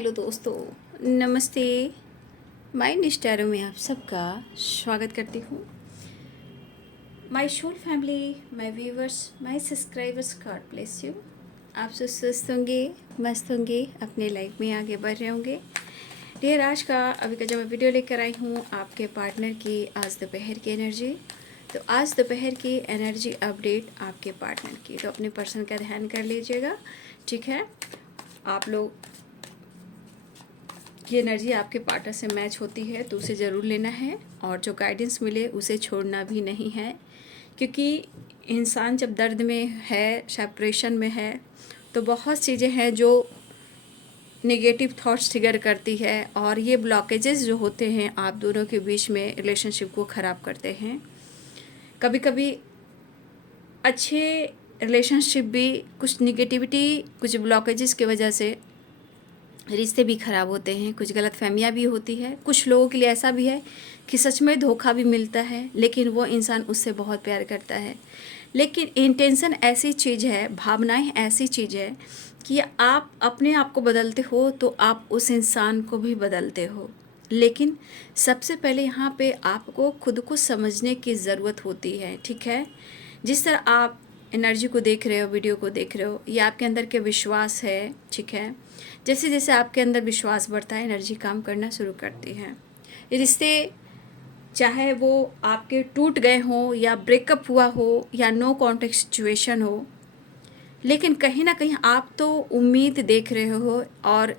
Hello दोस्तों, नमस्ते। Mind स्टारो में आप सबका स्वागत करती हूँ। My soul family, my viewers, my subscribers, God bless you. आप सब स्वस्थ होंगे, मस्त होंगे, अपने लाइफ में आगे बढ़ रहे होंगे। डियर, आज का अभी का जो मैं वीडियो लेकर आई हूँ आपके पार्टनर की आज दोपहर की एनर्जी। तो आज दोपहर की एनर्जी अपडेट आपके पार्टनर की, तो अपने पर्सन का ध्यान कर लीजिएगा, ठीक है। आप लोग की एनर्जी आपके पार्टनर से मैच होती है तो उसे ज़रूर लेना है, और जो गाइडेंस मिले उसे छोड़ना भी नहीं है, क्योंकि इंसान जब दर्द में है, सेपरेशन में है, तो बहुत चीज़ें हैं जो नेगेटिव थॉट्स ट्रिगर करती है, और ये ब्लॉकेजेस जो होते हैं आप दोनों के बीच में रिलेशनशिप को ख़राब करते हैं। कभी कभी अच्छे रिलेशनशिप भी कुछ निगेटिविटी, कुछ ब्लॉकेजेस की वजह से रिश्ते भी ख़राब होते हैं, कुछ गलतफहमियाँ भी होती है। कुछ लोगों के लिए ऐसा भी है कि सच में धोखा भी मिलता है, लेकिन वो इंसान उससे बहुत प्यार करता है। लेकिन इंटेंशन ऐसी चीज़ है, भावनाएं ऐसी चीज़ है कि आप अपने आप को बदलते हो तो आप उस इंसान को भी बदलते हो। लेकिन सबसे पहले यहाँ पे आपको खुद को समझने की ज़रूरत होती है, ठीक है। जिस तरह आप एनर्जी को देख रहे हो, वीडियो को देख रहे हो, ये आपके अंदर के विश्वास है, ठीक है। जैसे जैसे आपके अंदर विश्वास बढ़ता है, एनर्जी काम करना शुरू करती है। ये रिश्ते चाहे वो आपके टूट गए हों, या ब्रेकअप हुआ हो, या नो कॉन्टेक्ट सिचुएशन हो, लेकिन कहीं ना कहीं आप तो उम्मीद देख रहे हो, और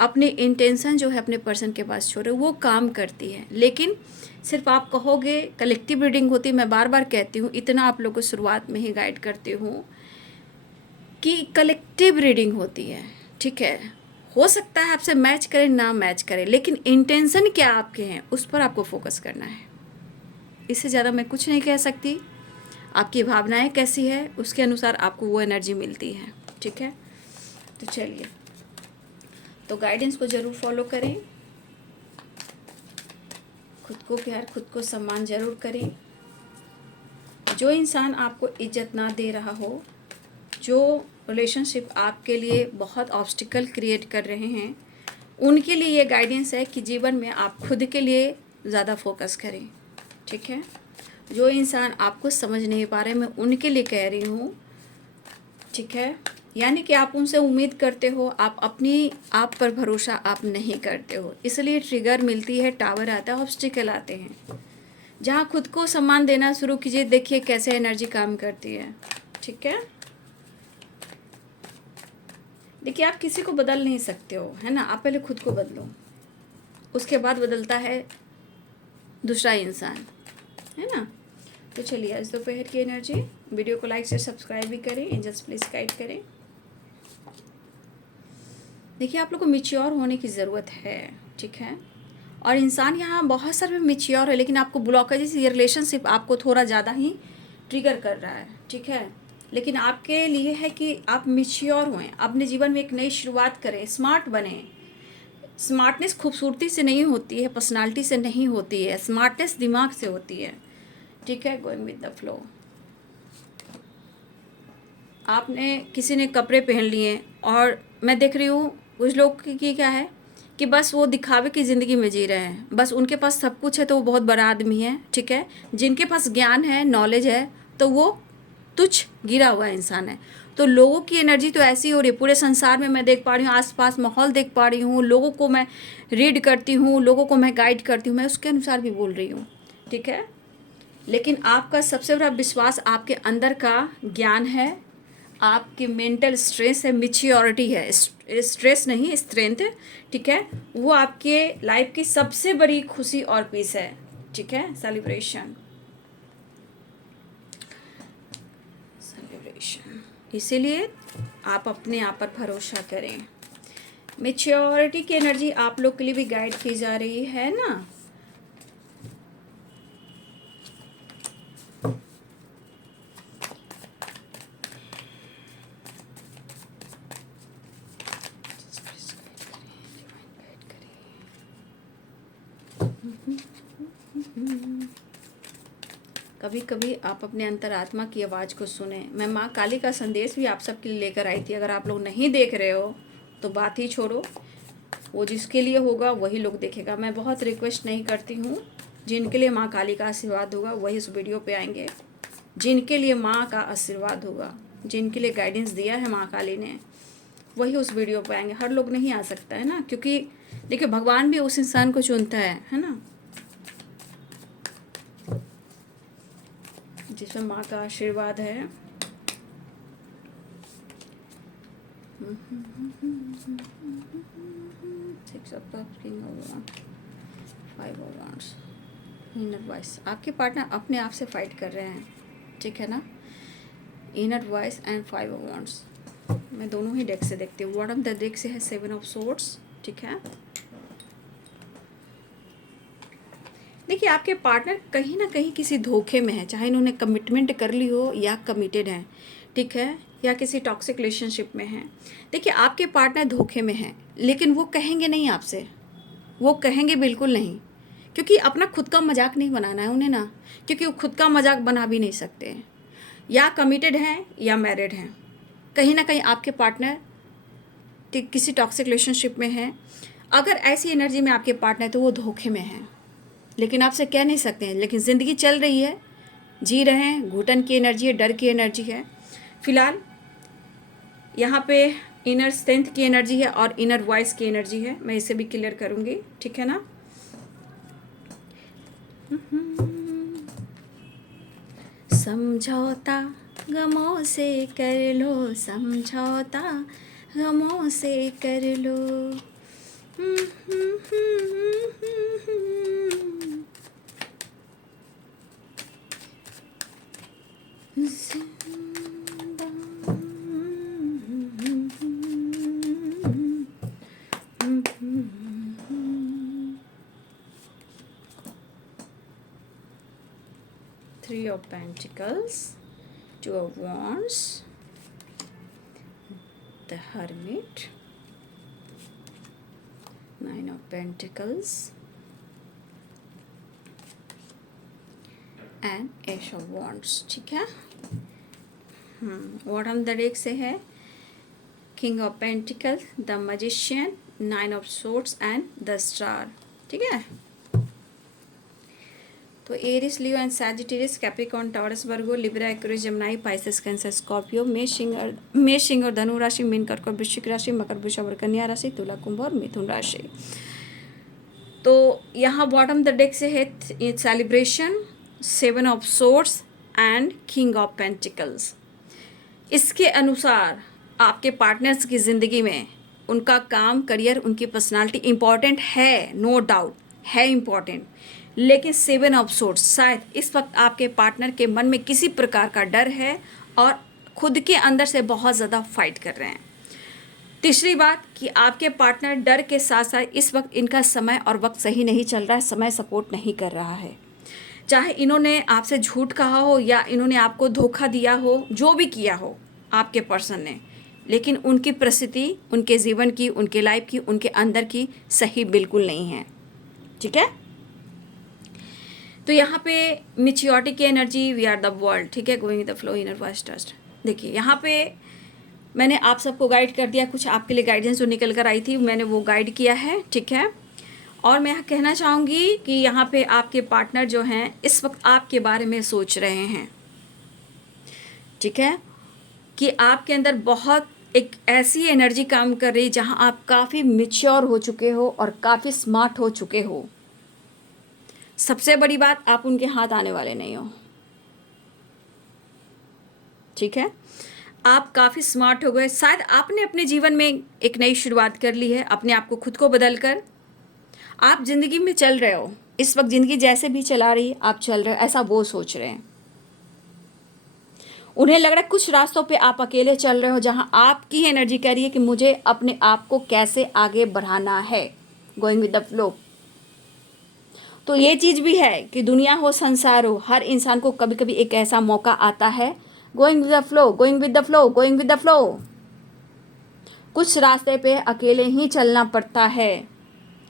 अपने इंटेंशन जो है अपने पर्सन के पास छोड़े, वो काम करती है। लेकिन सिर्फ आप कहोगे कलेक्टिव रीडिंग होती है, मैं बार बार कहती हूँ, इतना आप लोगों को शुरुआत में ही गाइड करती हूँ कि कलेक्टिव रीडिंग होती है, ठीक है। हो सकता है आपसे मैच करे ना मैच करे, लेकिन इंटेंशन क्या आपके हैं उस पर आपको फोकस करना है। इससे ज़्यादा मैं कुछ नहीं कह सकती। आपकी भावनाएं कैसी है उसके अनुसार आपको वो एनर्जी मिलती है, ठीक है। तो चलिए, तो गाइडेंस को ज़रूर फॉलो करें, खुद को प्यार, खुद को सम्मान ज़रूर करें। जो इंसान आपको इज्जत ना दे रहा हो, जो रिलेशनशिप आपके लिए बहुत ऑब्स्टिकल क्रिएट कर रहे हैं, उनके लिए ये गाइडेंस है कि जीवन में आप खुद के लिए ज़्यादा फोकस करें, ठीक है। जो इंसान आपको समझ नहीं पा रहे, मैं उनके लिए कह रही हूँ, ठीक है। यानी कि आप उनसे उम्मीद करते हो, आप अपनी आप पर भरोसा आप नहीं करते हो, इसलिए ट्रिगर मिलती है, टावर आता है, ऑब्स्टिकल आते हैं। जहाँ खुद को सम्मान देना शुरू कीजिए, देखिए कैसे एनर्जी काम करती है, ठीक है। देखिए, आप किसी को बदल नहीं सकते हो, है ना। आप पहले खुद को बदलो, उसके बाद बदलता है दूसरा इंसान, है ना। तो चलिए, आज दोपहर की एनर्जी, वीडियो को लाइक से सब्सक्राइब भी करें, एंजल्स प्लीज गाइड करें। देखिए, आप लोग को मिच्योर होने की ज़रूरत है, ठीक है। और इंसान यहाँ बहुत सारे मिच्योर है, लेकिन आपको ब्लॉकेजेस, ये रिलेशनशिप आपको थोड़ा ज़्यादा ही ट्रिगर कर रहा है, ठीक है। लेकिन आपके लिए है कि आप मिच्योर हुए, अपने जीवन में एक नई शुरुआत करें, स्मार्ट बने। स्मार्टनेस खूबसूरती से नहीं होती है, पर्सनालिटी से नहीं होती है, स्मार्टनेस दिमाग से होती है, ठीक है। Going with the flow. आपने किसी ने कपड़े पहन लिए, और मैं देख रही हूँ कुछ लोग की क्या है कि बस वो दिखावे की ज़िंदगी में जी रहे हैं, बस उनके पास सब कुछ है तो वो बहुत बड़ा आदमी है, ठीक है। जिनके पास ज्ञान है, नॉलेज है, तो वो तुच्छ गिरा हुआ इंसान है। तो लोगों की एनर्जी तो ऐसी हो रही है पूरे संसार में, मैं देख पा रही हूँ, आसपास माहौल देख पा रही हूँ, लोगों को मैं रीड करती हूँ, लोगों को मैं गाइड करती हूँ, मैं उसके अनुसार भी बोल रही हूँ, ठीक है। लेकिन आपका सबसे बड़ा विश्वास आपके अंदर का ज्ञान है, आपकी मेंटल स्ट्रेस है, मिच्योरिटी है, स्ट्रेस नहीं, स्ट्रेंथ, ठीक है। वो आपके लाइफ की सबसे बड़ी खुशी और पीस है, ठीक है। Celebration, celebration. इसीलिए आप अपने आप पर भरोसा करें। मेच्योरिटी की एनर्जी आप लोग के लिए भी गाइड की जा रही है ना। कभी कभी आप अपने अंतरात्मा की आवाज़ को सुने। मैं माँ काली का संदेश भी आप सबके लिए लेकर आई थी, अगर आप लोग नहीं देख रहे हो तो बात ही छोड़ो। वो जिसके लिए होगा वही लोग देखेगा। मैं बहुत रिक्वेस्ट नहीं करती हूँ, जिनके लिए माँ काली का आशीर्वाद होगा वही इस वीडियो पे आएंगे, जिनके लिए माँ का आशीर्वाद होगा, जिनके लिए गाइडेंस दिया है माँ काली ने, वही उस वीडियो पे आएंगे। हर लोग नहीं आ सकता है ना, क्योंकि देखिए भगवान भी उस इंसान को चुनता है ना, जिसमें माँ का आशीर्वाद है। Six of cups, king of wands, five of wands, inner voice. आपके पार्टनर अपने आप से फाइट कर रहे हैं, ठीक है ना। Inner voice and five of wands, मैं दोनों ही डेक से देखती हूँ। बॉटम द डेक से है सेवन ऑफ सोर्ड्स, ठीक है। देखिए आपके पार्टनर कहीं ना कहीं किसी धोखे में है, चाहे इन्होंने कमिटमेंट कर ली हो या कमिटेड है, ठीक है, या किसी टॉक्सिक रिलेशनशिप में है। देखिए आपके पार्टनर धोखे में है, लेकिन वो कहेंगे नहीं आपसे, वो कहेंगे बिल्कुल नहीं, क्योंकि अपना खुद का मजाक नहीं बनाना है उन्हें ना, क्योंकि वो खुद का मजाक बना भी नहीं सकते। या कमिटेड हैं या मैरिड हैं, कहीं ना कहीं आपके पार्टनर किसी टॉक्सिक रिलेशनशिप में है। अगर ऐसी एनर्जी में आपके पार्टनर तो वो धोखे में है, लेकिन आपसे कह नहीं सकते हैं। लेकिन ज़िंदगी चल रही है, जी रहे हैं, घुटन की एनर्जी है, डर की एनर्जी है। फिलहाल यहाँ पे इनर स्ट्रेंथ की एनर्जी है और इनर वॉइस की एनर्जी है। मैं इसे भी क्लियर करूँगी, ठीक है ना। समझौता गमों से कर लो, समझौता गमों से कर लो। Three of Pentacles, Two of Wands, the Hermit, Nine of Pentacles and Ace of Wands, ठीक है। बॉटम द डेक से है king of pentacle, the magician, nine of swords and the star, ठीक है। तो Aries, Leo and Sagittarius, Capricorn, Taurus, Virgo, Libra, Aquarius, Gemini, Pisces, Cancer, Scorpio, मेष, सिंह और धनु राशि, मीन, कर्क और वृश्चिक राशि, मकर, वृषभ और कन्या राशि, तुला, कुंभ और मिथुन राशि। तो यहाँ बॉटम द डेक से है celebration, seven of swords and king of pentacles. इसके अनुसार आपके पार्टनर्स की ज़िंदगी में उनका काम, करियर, उनकी पर्सनालिटी इम्पॉर्टेंट है, नो डाउट है इम्पॉर्टेंट, लेकिन सेवन ऑफ सोर्ड्स, शायद इस वक्त आपके पार्टनर के मन में किसी प्रकार का डर है और खुद के अंदर से बहुत ज़्यादा फाइट कर रहे हैं। तीसरी बात कि आपके पार्टनर डर के साथ साथ इस वक्त इनका समय और वक्त सही नहीं चल रहा है, समय सपोर्ट नहीं कर रहा है। चाहे इन्होंने आपसे झूठ कहा हो या इन्होंने आपको धोखा दिया हो, जो भी किया हो आपके पर्सन ने, लेकिन उनकी परिस्थिति, उनके जीवन की, उनके लाइफ की, उनके अंदर की सही बिल्कुल नहीं है, ठीक है। तो यहाँ पे मैच्योरिटी की energy, we are the world, ठीक है, going the flow, inner voice, trust. देखिए यहाँ पे मैंने आप सबको गाइड कर दिया, कुछ आपके लिए गाइडेंस जो निकल कर आई थी मैंने वो गाइड किया है, ठीक है। और मैं कहना चाहूँगी कि यहाँ पे आपके पार्टनर जो हैं इस वक्त आपके बारे में सोच रहे हैं, ठीक है, कि आपके अंदर बहुत एक ऐसी एनर्जी काम कर रही है जहाँ आप काफ़ी मैच्योर हो चुके हो और काफ़ी स्मार्ट हो चुके हो। सबसे बड़ी बात, आप उनके हाथ आने वाले नहीं हो, ठीक है। आप काफ़ी स्मार्ट हो गए, शायद आपने अपने जीवन में एक नई शुरुआत कर ली है, अपने आप को, खुद को बदल कर आप ज़िंदगी में चल रहे हो। इस वक्त ज़िंदगी जैसे भी चला रही है आप चल रहे हो, ऐसा वो सोच रहे हैं। उन्हें लग रहा है कुछ रास्तों पे आप अकेले चल रहे हो जहां आपकी एनर्जी कह रही है कि मुझे अपने आप को कैसे आगे बढ़ाना है, गोइंग विद द फ्लो। तो ये चीज़ भी है कि दुनिया हो, संसार हो, हर इंसान को कभी कभी एक ऐसा मौका आता है, going with the flow, going with the flow, going with the flow. कुछ रास्ते पे अकेले ही चलना पड़ता है।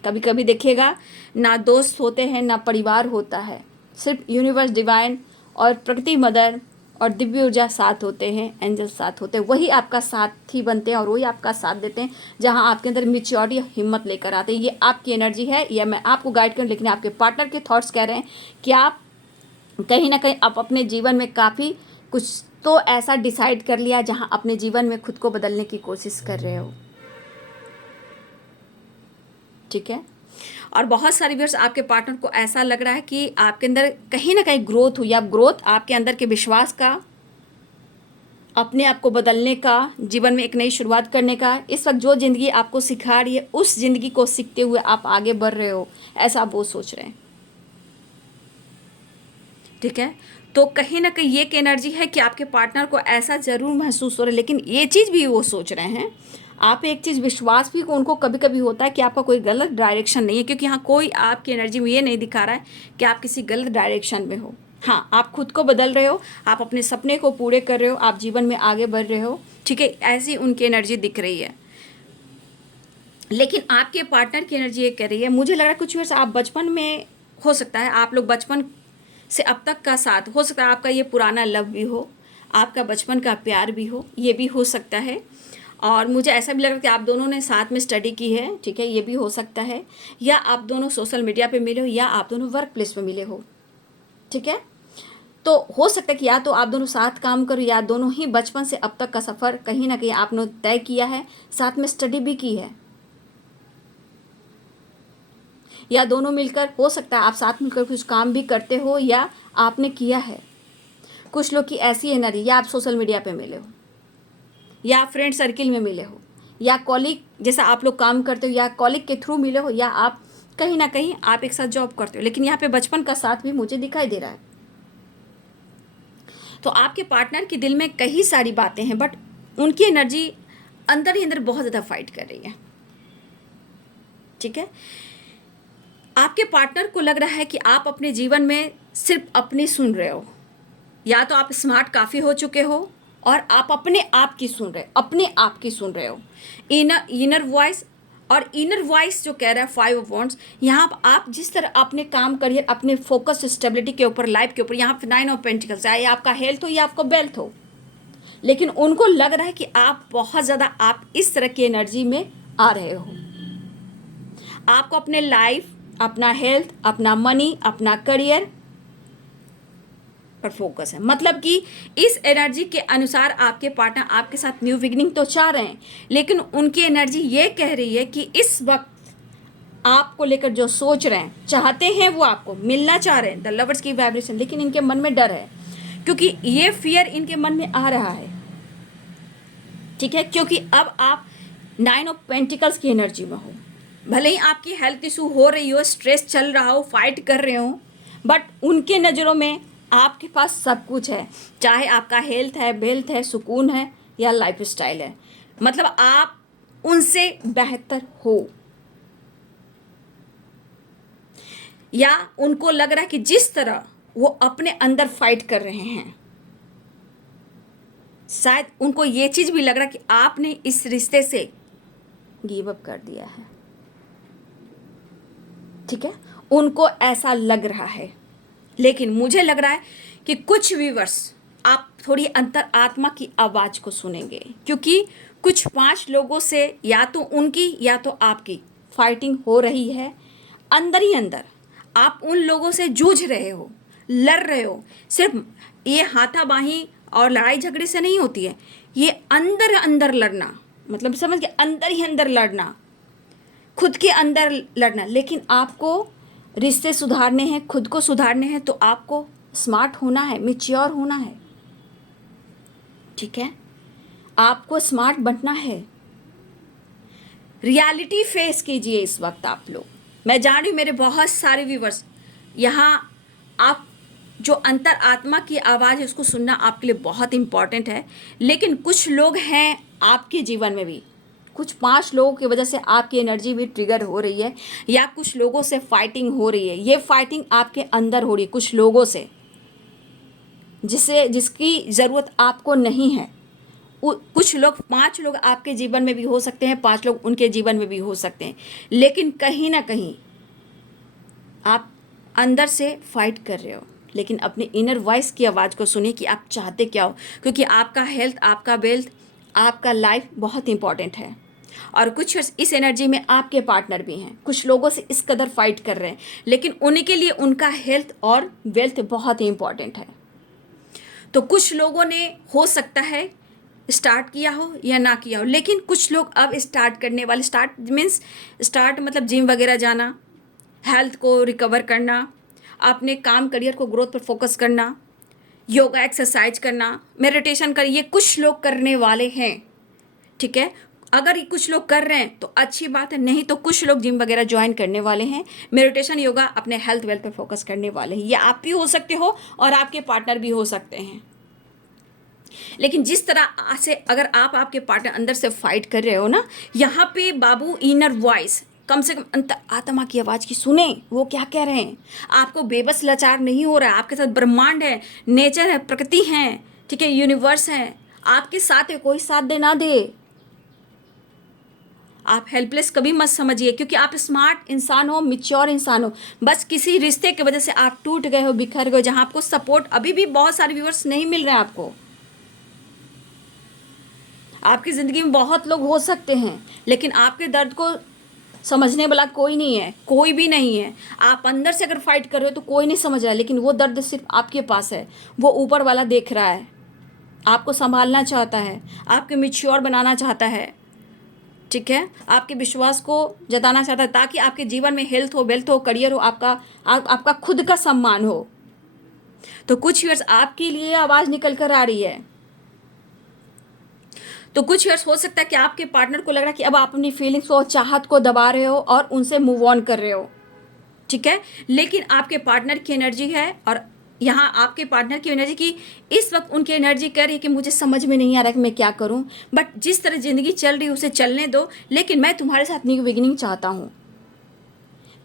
कभी कभी देखिएगा ना दोस्त होते हैं ना परिवार होता है, सिर्फ यूनिवर्स, डिवाइन और प्रकृति मदर और दिव्य ऊर्जा साथ होते हैं, एंजल साथ होते हैं, वही आपका साथी बनते हैं और वही आपका साथ देते हैं, जहां आपके अंदर मैच्योरिटी हिम्मत लेकर आते हैं। ये आपकी एनर्जी है, या मैं आपको गाइड करूँ, लेकिन आपके पार्टनर के थॉट्स कह रहे हैं कि आप कहीं ना कहीं आप अपने जीवन में काफ़ी कुछ तो ऐसा डिसाइड कर लिया जहां अपने जीवन में खुद को बदलने की कोशिश कर रहे हो। ठीक है। और बहुत सारे व्यूअर्स, आपके पार्टनर को ऐसा लग रहा है कि आपके अंदर कहीं ना कहीं ग्रोथ हुई, आप ग्रोथ आपके अंदर के विश्वास का, अपने आप को बदलने का, जीवन में एक नई शुरुआत करने का, इस वक्त जो ज़िंदगी आपको सिखा रही है उस ज़िंदगी को सीखते हुए आप आगे बढ़ रहे हो, ऐसा आप वो सोच रहे हैं। ठीक है। तो कहीं ना कहीं ये एक एनर्जी है कि आपके पार्टनर को ऐसा ज़रूर महसूस हो रहा है, लेकिन ये चीज़ भी वो सोच रहे हैं, आप एक चीज़ विश्वास भी उनको कभी कभी होता है कि आपका कोई गलत डायरेक्शन नहीं है, क्योंकि यहाँ कोई आपकी एनर्जी में ये नहीं दिखा रहा है कि आप किसी गलत डायरेक्शन में हो। हाँ, आप खुद को बदल रहे हो, आप अपने सपने को पूरे कर रहे हो, आप जीवन में आगे बढ़ रहे हो। ठीक है, ऐसी उनकी एनर्जी दिख रही है। लेकिन आपके पार्टनर की एनर्जी ये कह रही है, मुझे लग रहा है कुछ वर्ष आप बचपन में, हो सकता है आप लोग बचपन से अब तक का साथ, हो सकता है आपका ये पुराना लव भी हो, आपका बचपन का प्यार भी हो, ये भी हो सकता है। और मुझे ऐसा भी लग रहा है कि आप दोनों ने साथ में स्टडी की है। ठीक है, ये भी हो सकता है। या आप दोनों सोशल मीडिया पे मिले हो, या आप दोनों वर्क प्लेस पे मिले हो। ठीक है, तो हो सकता है कि या तो आप दोनों साथ काम करो, या दोनों ही बचपन से अब तक का सफ़र कहीं ना कहीं आपने तय किया है, साथ में स्टडी भी की है, या दोनों मिलकर, हो सकता है आप साथ मिलकर कुछ काम भी करते हो या आपने किया है। कुछ लोग की ऐसी एनर्जी, या आप सोशल मीडिया पे मिले हो, या फ्रेंड सर्किल में मिले हो, या कॉलिग जैसा आप लोग काम करते हो, या कॉलिग के थ्रू मिले हो, या आप कहीं ना कहीं आप एक साथ जॉब करते हो, लेकिन यहाँ पे बचपन का साथ भी मुझे दिखाई दे रहा है। तो आपके पार्टनर के दिल में कई सारी बातें हैं, बट उनकी एनर्जी अंदर ही अंदर बहुत ज़्यादा फाइट कर रही है। ठीक है, आपके पार्टनर को लग रहा है कि आप अपने जीवन में सिर्फ अपनी सुन रहे हो, या तो आप स्मार्ट काफ़ी हो चुके हो और आप अपने आप की सुन रहे हो, अपने आप की सुन रहे हो। इनर वॉइस, और इनर वॉइस जो कह रहा है 5 ऑफ वॉन्ड्स, यहाँ आप जिस तरह अपने काम, करियर, अपने फोकस, स्टेबिलिटी के ऊपर, लाइफ के ऊपर, यहाँ 9 ऑफ पेंटिकल्स, चाहे आपका हेल्थ हो या आपको वेल्थ हो, लेकिन उनको लग रहा है कि आप बहुत ज़्यादा आप इस तरह की एनर्जी में आ रहे हो। आपको अपने लाइफ, अपना हेल्थ, अपना मनी, अपना करियर पर फोकस है। मतलब कि इस एनर्जी के अनुसार आपके पार्टनर आपके साथ न्यू बिगिनिंग तो चाह रहे हैं, लेकिन उनकी एनर्जी ये कह रही है कि इस वक्त आपको लेकर जो सोच रहे हैं, चाहते हैं, वो आपको मिलना चाह रहे हैं, द लवर्स की वाइब्रेशन, लेकिन इनके मन में डर है, क्योंकि ये फियर इनके मन में आ रहा है। ठीक है, क्योंकि अब आप 9 ऑफ पेंटिकल्स की एनर्जी में हो, भले ही आपकी हेल्थ इशू हो रही हो, स्ट्रेस चल रहा हो, फाइट कर रहे हो, बट उनके नज़रों में आपके पास सब कुछ है, चाहे आपका हेल्थ है, वेल्थ है, सुकून है, या लाइफ स्टाइल है। मतलब आप उनसे बेहतर हो, या उनको लग रहा है कि जिस तरह वो अपने अंदर फाइट कर रहे हैं, शायद उनको ये चीज़ भी लग रहा है कि आपने इस रिश्ते से गिव अप कर दिया है। ठीक है, उनको ऐसा लग रहा है, लेकिन मुझे लग रहा है कि कुछ व्यूअर्स आप थोड़ी अंतर आत्मा की आवाज़ को सुनेंगे, क्योंकि कुछ 5 लोगों से या तो उनकी या तो आपकी फाइटिंग हो रही है अंदर ही अंदर। आप उन लोगों से जूझ रहे हो, लड़ रहे हो। सिर्फ ये हाथापाई और लड़ाई झगड़े से नहीं होती है, ये अंदर अंदर लड़ना, मतलब समझ गए, अंदर ही अंदर लड़ना, खुद के अंदर लड़ना। लेकिन आपको रिश्ते सुधारने हैं, खुद को सुधारने हैं, तो आपको स्मार्ट होना है, मैच्योर होना है। ठीक है, आपको स्मार्ट बनना है। रियलिटी फेस कीजिए इस वक्त आप लोग। मैं जान रही हूँ मेरे बहुत सारे व्यूवर्स यहाँ, आप जो अंतर आत्मा की आवाज़ है उसको सुनना आपके लिए बहुत इम्पॉर्टेंट है, लेकिन कुछ लोग हैं आपके जीवन में भी, कुछ 5 लोगों की वजह से आपकी एनर्जी भी ट्रिगर हो रही है, या कुछ लोगों से फाइटिंग हो रही है। ये फाइटिंग आपके अंदर हो रही है कुछ लोगों से, जिसकी ज़रूरत आपको नहीं है। कुछ लोग, 5 लोग आपके जीवन में भी हो सकते हैं, 5 लोग उनके जीवन में भी हो सकते हैं, लेकिन कहीं ना कहीं आप अंदर से फाइट कर रहे हो। लेकिन अपने इनर वॉइस की आवाज़ को सुनिए कि आप चाहते क्या हो, क्योंकि आपका हेल्थ, आपका वेल्थ, आपका लाइफ बहुत इंपॉर्टेंट है। और कुछ इस एनर्जी में आपके पार्टनर भी हैं, कुछ लोगों से इस कदर फाइट कर रहे हैं, लेकिन उनके लिए उनका हेल्थ और वेल्थ बहुत ही इंपॉर्टेंट है। तो कुछ लोगों ने हो सकता है स्टार्ट किया हो या ना किया हो, लेकिन कुछ लोग अब स्टार्ट करने वाले, स्टार्ट मतलब जिम वगैरह जाना, हेल्थ को रिकवर करना, अपने काम करियर को ग्रोथ पर फोकस करना, योगा एक्सरसाइज करना, मेडिटेशन कर, ये कुछ लोग करने वाले हैं। ठीक है, अगर ये कुछ लोग कर रहे हैं तो अच्छी बात है, नहीं तो कुछ लोग जिम वगैरह ज्वाइन करने वाले हैं, मेडिटेशन योगा अपने हेल्थ वेल्थ पर फोकस करने वाले हैं। ये आप भी हो सकते हो और आपके पार्टनर भी हो सकते हैं। लेकिन जिस तरह से अगर आप आपके पार्टनर अंदर से फाइट कर रहे हो ना, यहाँ पे बाबू इनर वॉइस, कम से कम अंतर आत्मा की आवाज़ की सुने, वो क्या कह रहे हैं। आपको बेबस लाचार नहीं हो रहा है, आपके साथ ब्रह्मांड है, नेचर है, प्रकृति है, ठीक है, यूनिवर्स है, आपके साथ है, कोई साथ दे ना दे। आप हेल्पलेस कभी मत समझिए, क्योंकि आप स्मार्ट इंसान हो, मिच्योर इंसान हो। बस किसी रिश्ते की वजह से आप टूट गए हो, बिखर गए, जहाँ आपको सपोर्ट अभी भी बहुत सारे व्यूअर्स नहीं मिल रहे हैं आपको। आपकी ज़िंदगी में बहुत लोग हो सकते हैं, लेकिन आपके दर्द को समझने वाला कोई नहीं है, कोई भी नहीं है। आप अंदर से अगर फाइट कर रहे हो तो कोई नहीं समझ रहा है, लेकिन वो दर्द सिर्फ आपके पास है, वो ऊपर वाला देख रहा है, आपको संभालना चाहता है, आपके मैच्योर बनाना चाहता है। ठीक है, आपके विश्वास को जताना चाहता है, ताकि आपके जीवन में हेल्थ हो, वेल्थ हो, करियर हो, आपका खुद का सम्मान हो। तो कुछ ईयर्स आपके लिए आवाज़ निकल कर आ रही है। तो कुछ ईयर्स हो सकता है कि आपके पार्टनर को लग रहा है कि अब आप अपनी फीलिंग्स को, चाहत को दबा रहे हो और उनसे मूव ऑन कर रहे हो। ठीक है, लेकिन आपके पार्टनर की एनर्जी है, और यहाँ आपके पार्टनर की एनर्जी की इस वक्त उनकी एनर्जी कह रही है कि मुझे समझ में नहीं आ रहा कि मैं क्या करूँ, बट जिस तरह ज़िंदगी चल रही है उसे चलने दो, लेकिन मैं तुम्हारे साथ न्यू बिगिनिंग चाहता हूँ।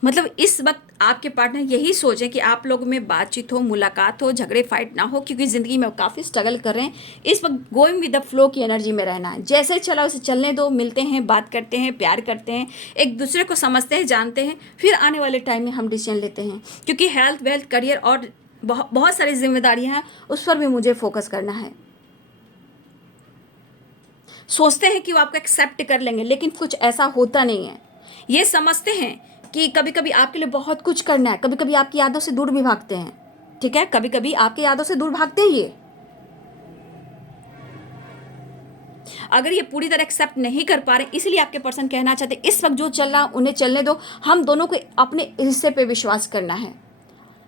मतलब इस वक्त आपके पार्टनर यही सोचें कि आप लोगों में बातचीत हो, मुलाकात हो, झगड़े फाइट ना हो, क्योंकि ज़िंदगी में काफ़ी स्ट्रगल कर रहे हैं। इस वक्त गोइंग विद द फ्लो की एनर्जी में रहना है, जैसे चला उसे चलने दो, मिलते हैं, बात करते हैं, प्यार करते हैं, एक दूसरे को समझते हैं, जानते हैं, फिर आने वाले टाइम में हम डिसीजन लेते हैं। क्योंकि हेल्थ वेल्थ करियर और बहुत सारी जिम्मेदारियाँ हैं, उस पर भी मुझे फोकस करना है। सोचते हैं कि वो आपको एक्सेप्ट कर लेंगे, लेकिन कुछ ऐसा होता नहीं है। ये समझते हैं कि कभी कभी आपके लिए बहुत कुछ करना है, कभी कभी आपकी यादों से दूर भी भागते हैं। ठीक है, कभी कभी आपकी यादों से दूर भागते हैं ये। अगर ये पूरी तरह एक्सेप्ट नहीं कर पा रहे, इसलिए आपके पर्सन कहना चाहते इस वक्त जो चल रहा उन्हें चलने दो, हम दोनों को अपने हिस्से पे विश्वास करना है।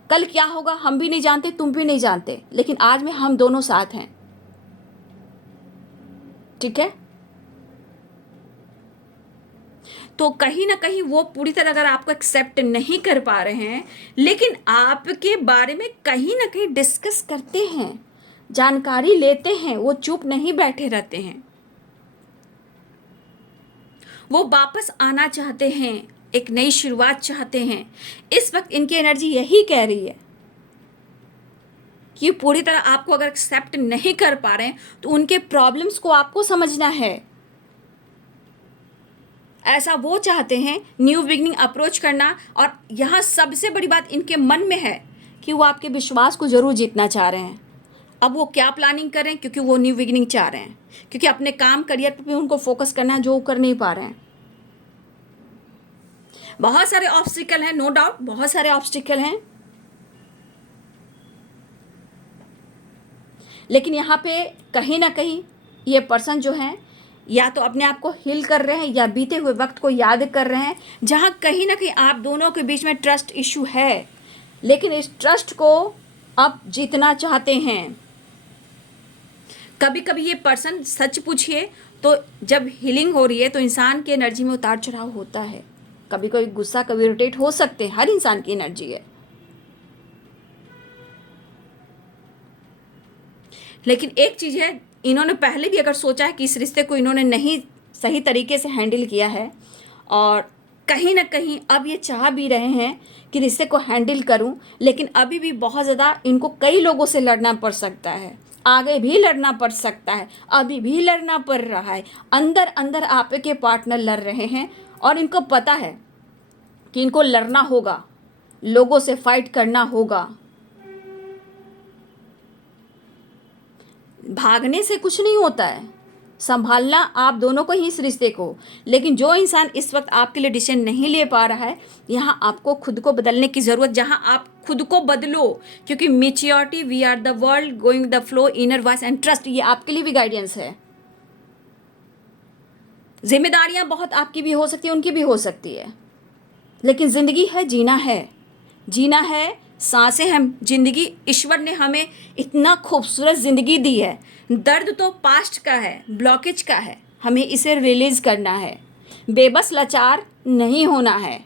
कल क्या होगा हम भी नहीं जानते, तुम भी नहीं जानते, लेकिन आज में हम दोनों साथ हैं। ठीक है, तो कहीं ना कहीं वो पूरी तरह अगर आपको एक्सेप्ट नहीं कर पा रहे हैं, लेकिन आपके बारे में कहीं ना कहीं डिस्कस करते हैं, जानकारी लेते हैं, वो चुप नहीं बैठे रहते हैं, वो वापस आना चाहते हैं, एक नई शुरुआत चाहते हैं। इस वक्त इनकी एनर्जी यही कह रही है कि पूरी तरह आपको अगर एक्सेप्ट नहीं कर पा रहे हैं तो उनके प्रॉब्लम्स को आपको समझना है। ऐसा वो चाहते हैं, न्यू बिगनिंग अप्रोच करना, और यहाँ सबसे बड़ी बात इनके मन में है कि वो आपके विश्वास को ज़रूर जीतना चाह रहे हैं। अब वो क्या प्लानिंग कर रहे हैं, क्योंकि वो न्यू बिगनिंग चाह रहे हैं, क्योंकि अपने काम करियर पर भी उनको फोकस करना है, जो वो कर नहीं पा रहे हैं। बहुत सारे ऑब्स्टिकल हैं, नो डाउट बहुत सारे ऑब्स्टिकल हैं, लेकिन यहाँ पे कहीं ना कहीं ये पर्सन जो हैं या तो अपने आप को हील कर रहे हैं या बीते हुए वक्त को याद कर रहे हैं, जहाँ कहीं ना कहीं आप दोनों के बीच में ट्रस्ट इशू है, लेकिन इस ट्रस्ट को अब जीतना चाहते हैं। कभी कभी ये पर्सन, सच पूछिए तो जब हीलिंग हो रही है तो इंसान की एनर्जी में उतार चढ़ाव होता है, कभी कभी गुस्सा, कभी इरिटेट हो सकते हैं, हर इंसान की एनर्जी है। लेकिन एक चीज़ है, इन्होंने पहले भी अगर सोचा है कि इस रिश्ते को इन्होंने नहीं सही तरीके से हैंडल किया है, और कहीं ना कहीं अब ये चाह भी रहे हैं कि रिश्ते को हैंडल करूं, लेकिन अभी भी बहुत ज़्यादा इनको कई लोगों से लड़ना पड़ सकता है, आगे भी लड़ना पड़ सकता है, अभी भी लड़ना पड़ रहा है। अंदर अंदर आपके पार्टनर लड़ रहे हैं और इनको पता है कि इनको लड़ना होगा, लोगों से फाइट करना होगा। भागने से कुछ नहीं होता है, संभालना आप दोनों को ही इस रिश्ते को। लेकिन जो इंसान इस वक्त आपके लिए डिसीजन नहीं ले पा रहा है, यहाँ आपको खुद को बदलने की ज़रूरत, जहाँ आप खुद को बदलो। क्योंकि maturity, we are the world, going the flow, inner voice and trust, ये आपके लिए भी गाइडेंस है। जिम्मेदारियाँ बहुत आपकी भी हो सकती है, उनकी भी हो सकती है, लेकिन ज़िंदगी है, जीना है, जीना है, सांसें हम, जिंदगी ईश्वर ने हमें इतना खूबसूरत ज़िंदगी दी है। दर्द तो पास्ट का है, ब्लॉकेज का है, हमें इसे रिलीज़ करना है। बेबस लाचार नहीं होना है,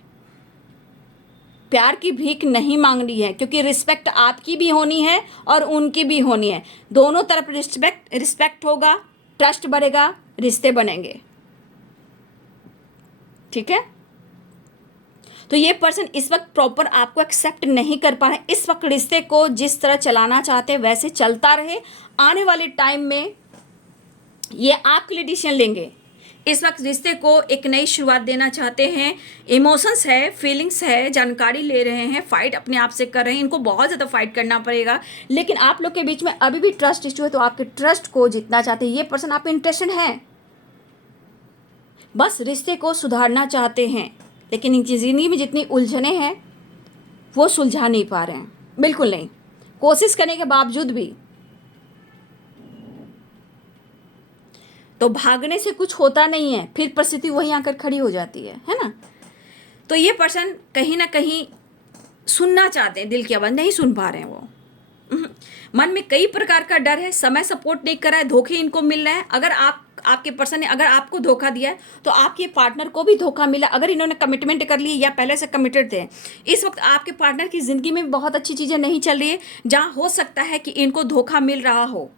प्यार की भीख नहीं मांगनी है, क्योंकि रिस्पेक्ट आपकी भी होनी है और उनकी भी होनी है। दोनों तरफ रिस्पेक्ट होगा, ट्रस्ट बढ़ेगा, रिश्ते बनेंगे। ठीक है, तो ये पर्सन इस वक्त प्रॉपर आपको एक्सेप्ट नहीं कर पा रहे हैं। इस वक्त रिश्ते को जिस तरह चलाना चाहते हैं वैसे चलता रहे, आने वाले टाइम में ये आपके लिए डिसीजन लेंगे। इस वक्त रिश्ते को एक नई शुरुआत देना चाहते हैं। इमोशंस है, फीलिंग्स है, जानकारी ले रहे हैं, फाइट अपने आप से कर रहे हैं, इनको बहुत ज़्यादा फाइट करना पड़ेगा। लेकिन आप लोग के बीच में अभी भी ट्रस्ट इशू है, तो आपके ट्रस्ट को जीतना चाहते हैं। ये पर्सन आप इंटरेस्टेड हैं, बस रिश्ते को सुधारना चाहते हैं, लेकिन इनकी ज़िंदगी में जितनी उलझने हैं वो सुलझा नहीं पा रहे हैं, बिल्कुल नहीं, कोशिश करने के बावजूद भी। तो भागने से कुछ होता नहीं है, फिर परिस्थिति वहीं आकर खड़ी हो जाती है ना। तो ये पर्सन कहीं ना कहीं सुनना चाहते हैं, दिल की आवाज़ नहीं सुन पा रहे हैं वो। मन में कई प्रकार का डर है, समय सपोर्ट नहीं कर रहा है, धोखे इनको मिल रहे हैं। अगर आपके पर्सन ने अगर आपको धोखा दिया है तो आपके पार्टनर को भी धोखा मिला। अगर इन्होंने कमिटमेंट कर ली या पहले से कमिटेड थे, इस वक्त आपके पार्टनर की ज़िंदगी में बहुत अच्छी चीज़ें नहीं चल रही है, जहाँ हो सकता है कि इनको धोखा मिल रहा हो।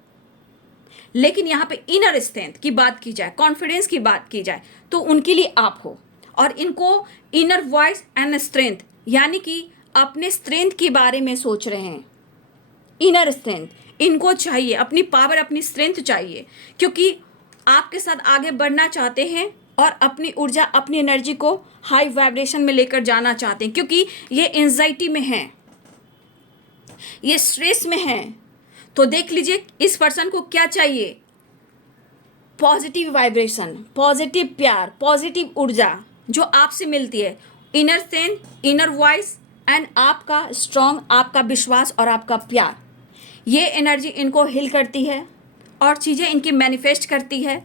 लेकिन यहाँ पे इनर स्ट्रेंथ की बात की जाए, कॉन्फिडेंस की बात की जाए, तो उनके लिए आप हो। और इनको इनर वॉइस एंड स्ट्रेंथ, यानी कि अपने स्ट्रेंथ के बारे में सोच रहे हैं। इनर स्ट्रेंथ इनको चाहिए, अपनी पावर, अपनी स्ट्रेंथ चाहिए, क्योंकि आपके साथ आगे बढ़ना चाहते हैं और अपनी ऊर्जा, अपनी एनर्जी को हाई वाइब्रेशन में लेकर जाना चाहते हैं। क्योंकि ये एंजाइटी में हैं, ये स्ट्रेस में हैं। तो देख लीजिए इस पर्सन को क्या चाहिए, पॉजिटिव वाइब्रेशन, पॉजिटिव प्यार, पॉजिटिव ऊर्जा जो आपसे मिलती है। Inner strength, inner voice and आपका स्ट्रॉन्ग, आपका विश्वास और आपका प्यार, ये एनर्जी इनको हिल करती है और चीज़ें इनकी मैनिफेस्ट करती है।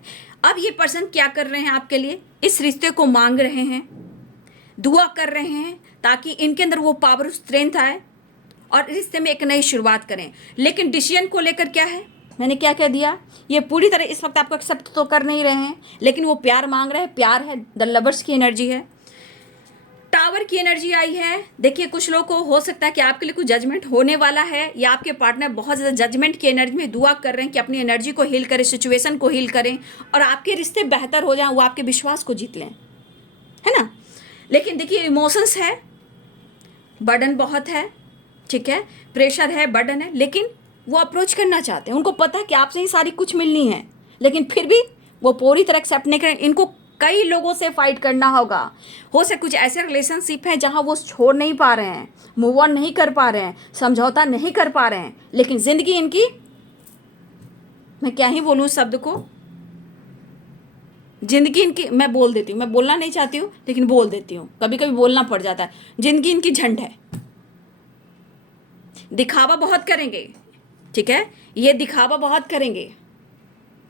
अब ये पर्सन क्या कर रहे हैं आपके लिए, इस रिश्ते को मांग रहे हैं, दुआ कर रहे हैं, ताकि इनके अंदर वो पावर, स्ट्रेंथ आए और रिश्ते में एक नई शुरुआत करें। लेकिन डिसीजन को लेकर क्या है, मैंने क्या कह दिया, ये पूरी तरह इस वक्त आपको एक्सेप्ट तो कर नहीं रहे हैं, लेकिन वो प्यार मांग रहे हैं। प्यार है, द लवर्स की एनर्जी है, टावर की एनर्जी आई है। देखिए कुछ लोगों को हो सकता है कि आपके लिए कुछ जजमेंट होने वाला है, या आपके पार्टनर बहुत ज़्यादा जजमेंट की एनर्जी में दुआ कर रहे हैं कि अपनी एनर्जी को हील करें, सिचुएशन को हील करें और आपके रिश्ते बेहतर हो जाएं, वो आपके विश्वास को जीत लें, है ना। लेकिन देखिए इमोशंस है, बर्डन बहुत है, ठीक है, प्रेशर है, बर्डन है, लेकिन वो अप्रोच करना चाहते हैं। उनको पता है कि आपसे ही सारी कुछ मिलनी है, लेकिन फिर भी वो पूरी तरह एक्सेप्ट नहीं करें। इनको कई लोगों से फाइट करना होगा। हो सकता कुछ ऐसे रिलेशनशिप हैं जहां वो छोड़ नहीं पा रहे हैं, मूव ऑन नहीं कर पा रहे हैं, समझौता नहीं कर पा रहे हैं, लेकिन ज़िंदगी इनकी, मैं क्या ही बोलूँ शब्द को, ज़िंदगी इनकी, मैं बोल देती हूँ, मैं बोलना नहीं चाहती हूँ लेकिन बोल देती हूँ, कभी कभी बोलना पड़ जाता है। ज़िंदगी इनकी झंड है, दिखावा बहुत करेंगे, ठीक है, ये दिखावा बहुत करेंगे,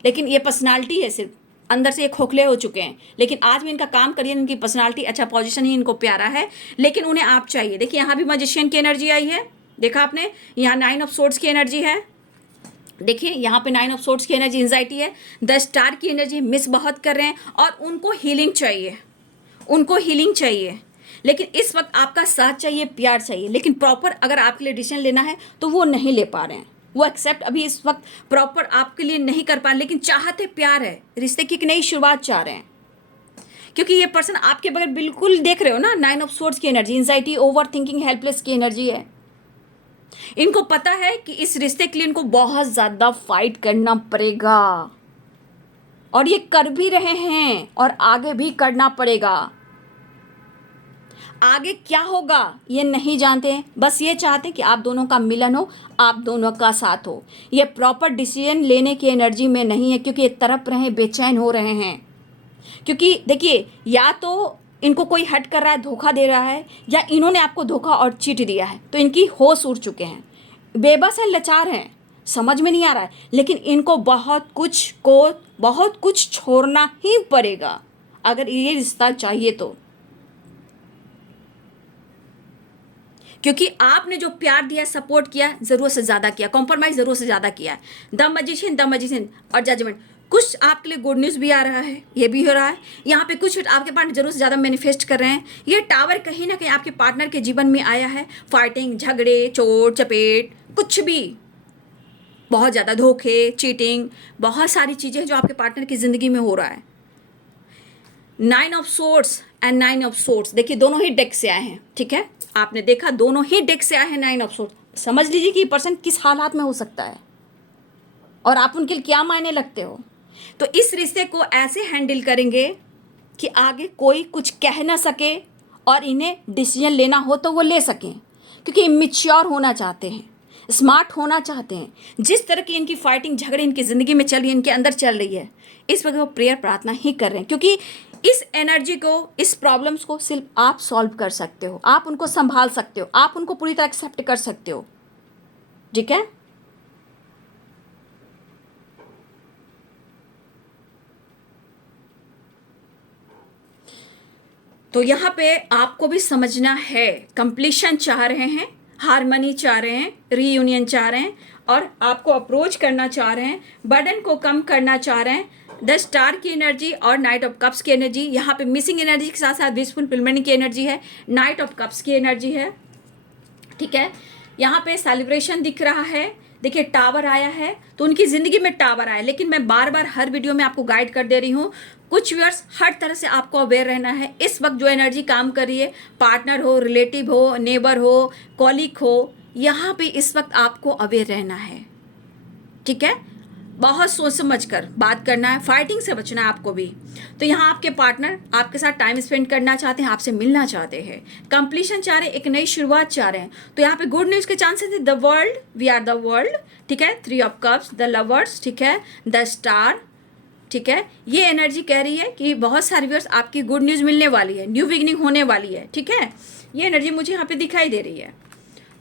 लेकिन ये पर्सनालिटी है, सिर्फ अंदर से ये खोखले हो चुके हैं। लेकिन आज भी इनका काम करिए, इनकी पर्सनालिटी, अच्छा पोजीशन ही इनको प्यारा है, लेकिन उन्हें आप चाहिए। देखिए यहाँ भी मैजिशियन की एनर्जी आई है, देखा आपने, यहाँ 9 ऑफ सोर्ड्स की एनर्जी है, देखिए यहाँ पे 9 ऑफ सोर्ड्स की एनर्जी, एंजाइटी है, द स्टार की एनर्जी, मिस बहुत कर रहे हैं और उनको हीलिंग चाहिए, उनको हीलिंग चाहिए। लेकिन इस वक्त आपका साथ चाहिए, प्यार चाहिए, लेकिन प्रॉपर अगर आपके लिए डिसीजन लेना है तो वो नहीं ले पा रहे हैं, वो एक्सेप्ट अभी इस वक्त प्रॉपर आपके लिए नहीं कर पा रहे, लेकिन चाहते प्यार है, रिश्ते की एक नई शुरुआत चाह रहे हैं। क्योंकि ये पर्सन आपके बगैर, बिल्कुल देख रहे हो ना, 9 ऑफ सोर्ड्स की energy, anxiety, over thinking, helpless की एनर्जी है। इनको पता है कि इस रिश्ते के लिए इनको बहुत ज़्यादा फाइट करना पड़ेगा और ये कर भी रहे हैं और आगे भी करना पड़ेगा। आगे क्या होगा ये नहीं जानते हैं, बस ये चाहते हैं कि आप दोनों का मिलन हो, आप दोनों का साथ हो। ये प्रॉपर डिसीजन लेने की एनर्जी में नहीं है, क्योंकि ये तड़प रहे हैं, बेचैन हो रहे हैं। क्योंकि देखिए, या तो इनको कोई हट कर रहा है, धोखा दे रहा है, या इन्होंने आपको धोखा और चीट दिया है, तो इनकी होश उड़ चुके हैं, बेबस हैं, लाचार हैं, समझ में नहीं आ रहा है। लेकिन इनको बहुत कुछ छोड़ना ही पड़ेगा अगर ये रिश्ता चाहिए तो। क्योंकि आपने जो प्यार दिया, सपोर्ट किया, ज़रूरत से ज़्यादा किया, कॉम्प्रोमाइज़ ज़रूरत से ज़्यादा किया है। द मजिशियन और जजमेंट, कुछ आपके लिए गुड न्यूज़ भी आ रहा है, ये भी हो रहा है। यहाँ पे कुछ आपके पार्टनर ज़रूरत से ज़्यादा मैनिफेस्ट कर रहे हैं। ये टावर कहीं ना कहीं आपके पार्टनर के जीवन में आया है। फाइटिंग, झगड़े, चोट चपेट, कुछ भी, बहुत ज़्यादा धोखे, चीटिंग, बहुत सारी चीज़ें जो आपके पार्टनर की ज़िंदगी में हो रहा है। 9 of swords and 9 of swords, देखिए दोनों ही डेक से आए हैं, ठीक है, आपने देखा दोनों ही डेक से आए हैं 9 ऑफ सोर्ड्स। समझ लीजिए कि ये पर्सन किस हालात में हो सकता है और आप उनके लिए क्या मायने लगते हो। तो इस रिश्ते को ऐसे हैंडल करेंगे कि आगे कोई कुछ कह ना सके और इन्हें डिसीजन लेना हो तो वो ले सकें, क्योंकि इमेच्योर होना चाहते हैं, स्मार्ट होना चाहते हैं। जिस तरह की इनकी फाइटिंग, झगड़े इनकी ज़िंदगी में चल रही है, इनके अंदर चल रही है, इस वक्त वो प्रेयर प्रार्थना ही कर रहे हैं, क्योंकि इस एनर्जी को, इस प्रॉब्लम्स को सिर्फ आप सॉल्व कर सकते हो, आप उनको संभाल सकते हो, आप उनको पूरी तरह एक्सेप्ट कर सकते हो, ठीक है। तो यहाँ पे आपको भी समझना है, कंप्लीशन चाह रहे हैं, हारमनी चाह रहे हैं, रीयूनियन चाह रहे हैं, और आपको अप्रोच करना चाह रहे हैं, बर्डन को कम करना चाह रहे हैं। 10 स्टार की एनर्जी और नाइट ऑफ कप्स की एनर्जी, यहाँ पे मिसिंग एनर्जी के साथ साथ विश फुलफिलमेंट की एनर्जी है, नाइट ऑफ कप्स की एनर्जी है, ठीक है। यहाँ पे सेलिब्रेशन दिख रहा है, देखिए टावर आया है, तो उनकी ज़िंदगी में टावर आया। लेकिन मैं बार बार हर वीडियो में आपको गाइड कर दे रही हूँ, कुछ व्यूअर्स हर तरह से आपको अवेयर रहना है। इस वक्त जो एनर्जी काम कर रही है, पार्टनर हो, रिलेटिव हो, नेबर हो, कॉलीग हो, यहाँ पे इस वक्त आपको अवेयर रहना है, ठीक है। बहुत सोच समझ कर बात करना है, फाइटिंग से बचना है आपको भी। तो यहाँ आपके पार्टनर आपके साथ टाइम स्पेंड करना चाहते हैं, आपसे मिलना चाहते हैं, कंप्लीशन चाह रहे हैं, एक नई शुरुआत चाह रहे हैं। तो यहाँ पे गुड न्यूज़ के चांसेस है, the world, we are the world, ठीक है, 3 ऑफ कप्स, द लवर्स, ठीक है, द स्टार, ठीक है। ये एनर्जी कह रही है कि बहुत सारे व्यूअर्स आपकी गुड न्यूज़ मिलने वाली है, न्यू बिगनिंग होने वाली है, ठीक है। ये एनर्जी मुझे यहाँ पे दिखाई दे रही है।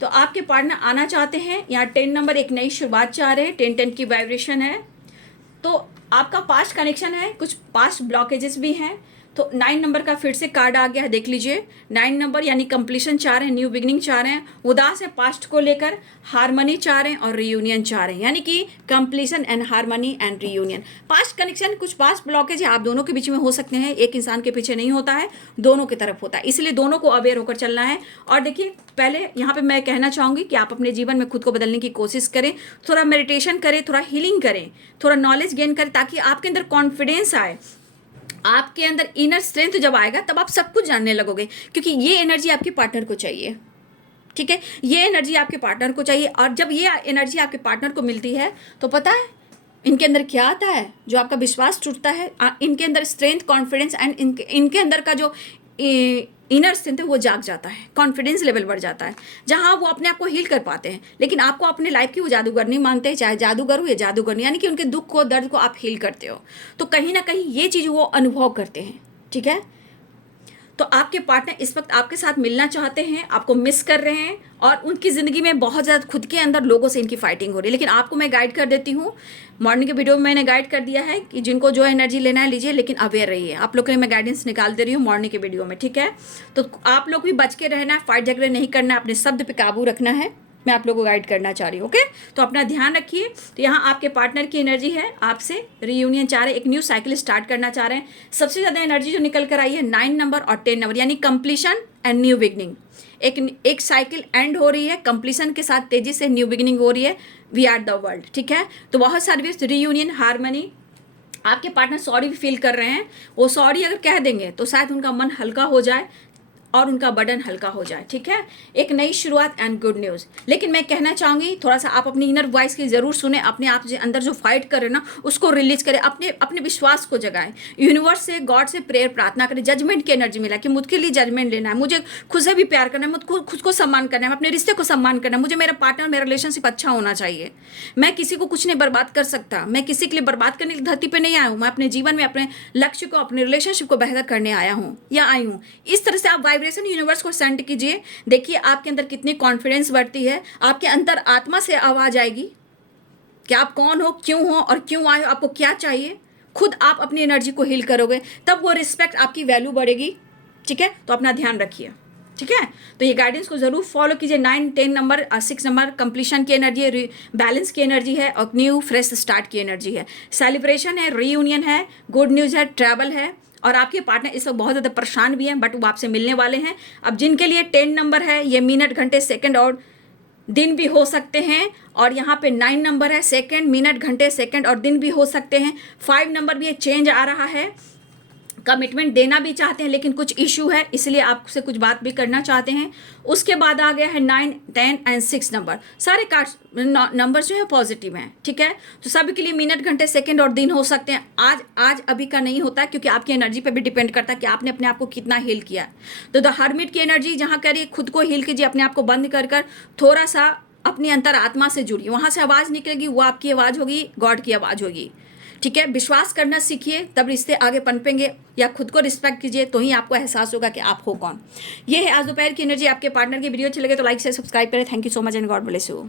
तो आपके पार्टनर आना चाहते हैं, यहाँ 10 नंबर, एक नई शुरुआत चाह रहे हैं, 10 की वाइब्रेशन है। तो आपका पास्ट कनेक्शन है, कुछ पास्ट ब्लॉकेजेस भी हैं। तो 9 नंबर का फिर से कार्ड आ गया है, देख लीजिए। 9 नंबर यानी कंप्लीशन चाह रहे हैं, न्यू बिगनिंग चाह रहे हैं, उदास है पास्ट को लेकर, हारमनी चाह रहे हैं और रीयूनियन चाह रहे हैं, यानी कि completion and harmony and reunion. Past connection, कुछ पास्ट ब्लॉकेज आप दोनों के बीच में हो सकते हैं, एक इंसान के पीछे नहीं होता है, दोनों की तरफ होता है, इसलिए दोनों को अवेयर होकर चलना है। और देखिए, पहले यहाँ पे मैं कहना चाहूँगी कि आप अपने जीवन में खुद को बदलने की कोशिश करें, थोड़ा मेडिटेशन करें, थोड़ा हीलिंग करें, थोड़ा नॉलेज गेन करें, ताकि आपके अंदर कॉन्फिडेंस आए। आपके अंदर इनर स्ट्रेंथ जब आएगा तब आप सब कुछ जानने लगोगे, क्योंकि ये एनर्जी आपके पार्टनर को चाहिए, ठीक है। ये एनर्जी आपके पार्टनर को चाहिए, और जब ये एनर्जी आपके पार्टनर को मिलती है तो पता है इनके अंदर क्या आता है, जो आपका विश्वास टूटता है, इनके अंदर स्ट्रेंथ, कॉन्फिडेंस एंड इनके अंदर का जो इनर स्ट्रेंथ है वो जाग जाता है, कॉन्फिडेंस लेवल बढ़ जाता है, जहाँ वो अपने आप को हील कर पाते हैं। लेकिन आपको अपने लाइफ की वो जादूगर नहीं मानते, चाहे जादूगर हो या जादूगर नहीं, यानी कि उनके दुख को, दर्द को आप हील करते हो। तो कहीं ना कहीं ये चीज़ वो अनुभव करते हैं, ठीक है। तो आपके पार्टनर इस वक्त आपके साथ मिलना चाहते हैं, आपको मिस कर रहे हैं, और उनकी ज़िंदगी में बहुत ज़्यादा खुद के अंदर लोगों से इनकी फाइटिंग हो रही है। लेकिन आपको मैं गाइड कर देती हूँ, मॉर्निंग के वीडियो में मैंने गाइड कर दिया है कि जिनको जो एनर्जी लेना है लीजिए, लेकिन अवेयर रहिए। आप लोग के लिए मैं गाइडेंस निकाल दे रही हूँ मॉर्निंग के वीडियो में, ठीक है। तो आप लोग भी बच के रहना है, फाइट झगड़े नहीं करना है, अपने शब्द पे काबू रखना है, मैं आप लोगों को गाइड करना चाह रही हूँ, ओके। तो अपना ध्यान रखिए। तो यहाँ आपके पार्टनर की एनर्जी है, आपसे रीयूनियन चाह रहे हैं, एक न्यू साइकिल स्टार्ट करना चाह रहे हैं। सबसे ज़्यादा एनर्जी जो निकल कर आई है 9 नंबर और 10 नंबर, यानी कंप्लीशन एंड न्यू बिगनिंग। एक साइकिल एंड हो रही है, कंप्लीशन के साथ तेजी से न्यू बिगनिंग हो रही है, वी आर द वर्ल्ड, ठीक है। तो बहुत सारी रीयूनियन, हारमनी, आपके पार्टनर सॉरी भी फील कर रहे हैं, वो सॉरी अगर कह देंगे तो शायद उनका मन हल्का हो जाए, और उनका बर्डन हल्का हो जाए। ठीक है, एक नई शुरुआत एंड गुड न्यूज़। लेकिन मैं कहना चाहूँगी थोड़ा सा आप अपनी इनर वॉइस की ज़रूर सुने, अपने आप से अंदर जो फाइट कर रहे ना उसको रिलीज करें, अपने अपने विश्वास को जगाएं, यूनिवर्स से गॉड से प्रेयर प्रार्थना करें। जजमेंट की एनर्जी मिला कि मुझके लिए जजमेंट लेना है, मुझे खुद से भी प्यार करना है, मुझको खुद को सम्मान करना है, अपने रिश्ते को सम्मान करना है, मुझे मेरा पार्टनर मेरा रिलेशनशिप अच्छा होना चाहिए। मैं किसी को कुछ नहीं बर्बाद कर सकता, मैं किसी के लिए बर्बाद करने की धरती पर नहीं आया हूँ, मैं अपने जीवन में अपने लक्ष्य को अपने रिलेशनशिप को बेहतर करने आया हूँ या आई हूँ। इस तरह से आप वाइब्रेशन यूनिवर्स को सेंड कीजिए। देखिए आपके अंदर कितनी कॉन्फिडेंस बढ़ती है, आपके अंदर आत्मा से आवाज आएगी कि आप कौन हो, क्यों हो और क्यों आए हो, आपको क्या चाहिए। खुद आप अपनी एनर्जी को हील करोगे, तब वो रिस्पेक्ट आपकी वैल्यू बढ़ेगी। ठीक है, तो अपना ध्यान रखिए। ठीक है, तो ये गाइडेंस को जरूर फॉलो कीजिए। 9, 10 नंबर 6 नंबर कंप्लीशन की एनर्जी है, बैलेंस की एनर्जी है और न्यू फ्रेश स्टार्ट की एनर्जी है। सेलिब्रेशन है, रीयूनियन है, गुड न्यूज़ है, ट्रैवल है और आपके पार्टनर इस वक्त बहुत ज़्यादा परेशान भी हैं, बट वो आपसे मिलने वाले हैं। अब जिनके लिए 10 नंबर है, ये मिनट घंटे सेकंड और दिन भी हो सकते हैं। और यहाँ पे 9 नंबर है, सेकंड मिनट घंटे सेकंड और दिन भी हो सकते हैं। 5 नंबर भी ये चेंज आ रहा है, कमिटमेंट देना भी चाहते हैं लेकिन कुछ इशू है इसलिए आपसे कुछ बात भी करना चाहते हैं। उसके बाद आ गया है 9, 10 एंड 6 नंबर। सारे कार्ड नंबर जो है पॉजिटिव हैं। ठीक है, तो सभी के लिए मिनट घंटे सेकंड और दिन हो सकते हैं। आज अभी का नहीं होता क्योंकि आपकी एनर्जी पे भी डिपेंड करता है कि आपने अपने आप को कितना हील किया है। तो द हर्मिट की एनर्जी जहाँ करिए खुद को हील कीजिए, अपने आप को बंद कर थोड़ा सा अपनी अंतर आत्मा से जुड़िए, वहाँ से आवाज़ निकलेगी, वो आपकी आवाज़ होगी, गॉड की आवाज़ होगी। ठीक है, विश्वास करना सीखिए, तब रिश्ते आगे पनपेंगे। या खुद को रिस्पेक्ट कीजिए तो ही आपको एहसास होगा कि आप हो कौन। ये है आज दोपहर की एनर्जी। आपके पार्टनर की वीडियो अच्छी लगे तो लाइक से सब्सक्राइब करें। Thank you so much and God bless you.